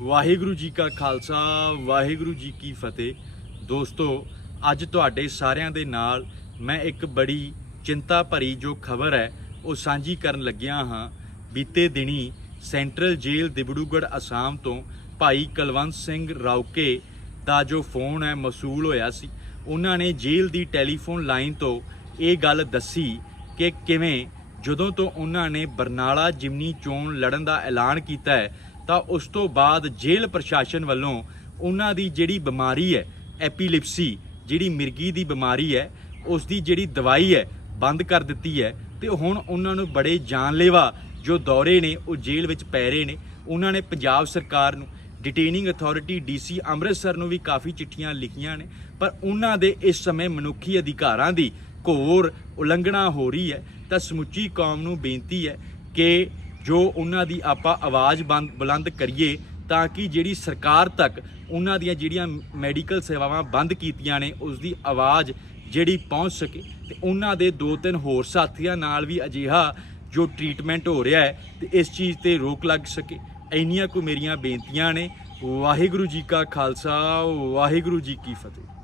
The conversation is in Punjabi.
ਵਾਹਿਗੁਰੂ ਜੀ ਕਾ ਖਾਲਸਾ, ਵਾਹਿਗੁਰੂ ਜੀ ਕੀ ਫਤਿਹ। ਦੋਸਤੋ, ਅੱਜ ਤੁਹਾਡੇ ਸਾਰਿਆਂ ਦੇ ਨਾਲ ਮੈਂ ਇੱਕ ਬੜੀ ਚਿੰਤਾ ਭਰੀ ਜੋ ਖਬਰ ਹੈ, ਉਹ ਸਾਂਝੀ ਕਰਨ ਲੱਗਿਆ ਹਾਂ। ਬੀਤੇ ਦਿਨੀ ਸੈਂਟਰਲ ਜੇਲ੍ਹ ਦਿਬੜੂਗੜ੍ਹ ਅਸਾਮ ਤੋਂ ਭਾਈ ਕੁਲਵੰਤ ਸਿੰਘ ਰਾਉਕੇ ਦਾ ਜੋ ਫੋਨ ਹੈ, ਮਸੂਲ ਹੋਇਆ ਸੀ। ਉਹਨਾਂ ਨੇ ਜੇਲ੍ਹ ਦੀ ਟੈਲੀਫੋਨ ਲਾਈਨ ਤੋਂ ਇਹ ਗੱਲ ਦੱਸੀ ਕਿ ਕਿਵੇਂ ਜਦੋਂ ਤੋਂ ਉਹਨਾਂ ਨੇ ਬਰਨਾਲਾ ਜਿਮਨੀ ਚੋਣ ਲੜਨ ਦਾ ਐਲਾਨ ਕੀਤਾ ਹੈ ਤਾਂ ਉਸ ਤੋਂ ਬਾਅਦ ਜੇਲ੍ਹ ਪ੍ਰਸ਼ਾਸਨ ਵੱਲੋਂ ਉਹਨਾਂ ਦੀ ਜਿਹੜੀ ਬਿਮਾਰੀ ਹੈ, ਐਪੀਲਿਪਸੀ, ਜਿਹੜੀ ਮਿਰਗੀ ਦੀ ਬਿਮਾਰੀ ਹੈ, ਉਸ ਦੀ ਜਿਹੜੀ ਦਵਾਈ ਹੈ, ਬੰਦ ਕਰ ਦਿੱਤੀ ਹੈ ਤੇ ਹੁਣ ਉਹਨਾਂ ਨੂੰ ਬੜੇ ਜਾਨਲੇਵਾ ਜੋ ਦੌਰੇ ਨੇ, ਉਹ ਜੇਲ੍ਹ ਵਿੱਚ ਪੈ ਰਹੇ ਨੇ। ਉਹਨਾਂ ਨੇ ਪੰਜਾਬ ਸਰਕਾਰ ਨੂੰ ਡਿਟੇਨਿੰਗ ਅਥਾਰਟੀ ਡੀਸੀ ਅੰਮ੍ਰਿਤਸਰ ਨੂੰ ਵੀ ਕਾਫੀ ਚਿੱਠੀਆਂ ਲਿਖੀਆਂ ਨੇ, ਪਰ ਉਹਨਾਂ ਦੇ ਇਸ ਸਮੇਂ ਮਨੁੱਖੀ ਅਧਿਕਾਰਾਂ ਦੀ ਘੋਰ ਉਲੰਘਣਾ ਹੋ ਰਹੀ ਹੈ। ਤਾਂ ਸਮੁੱਚੀ ਕੌਮ ਨੂੰ ਬੇਨਤੀ ਹੈ ਕਿ ਜੋ ਉਹਨਾਂ ਦੀ ਆਪਾਂ ਆਵਾਜ਼ ਬੰਦ ਬੁਲੰਦ ਕਰੀਏ ਤਾਂ ਕਿ ਜਿਹੜੀ ਸਰਕਾਰ ਤੱਕ ਉਹਨਾਂ ਦੀਆਂ ਜਿਹੜੀਆਂ ਮੈਡੀਕਲ ਸੇਵਾਵਾਂ ਬੰਦ ਕੀਤੀਆਂ ਨੇ ਉਸ ਦੀ ਆਵਾਜ਼ ਜਿਹੜੀ ਪਹੁੰਚ ਸਕੇ ਤੇ ਉਹਨਾਂ ਦੇ ਦੋ ਤਿੰਨ ਹੋਰ ਸਾਥੀਆਂ ਨਾਲ ਵੀ ਅਜਿਹਾ ਜੋ ਟ੍ਰੀਟਮੈਂਟ ਹੋ ਰਿਹਾ ਹੈ ਤੇ ਇਸ ਚੀਜ਼ ਤੇ ਰੋਕ ਲੱਗ ਸਕੇ। ਇੰਨੀਆਂ ਕੁ ਮੇਰੀਆਂ ਬੇਨਤੀਆਂ ਨੇ। ਵਾਹਿਗੁਰੂ ਜੀ ਕਾ ਖਾਲਸਾ, ਵਾਹਿਗੁਰੂ ਜੀ ਕੀ ਫਤਿਹ।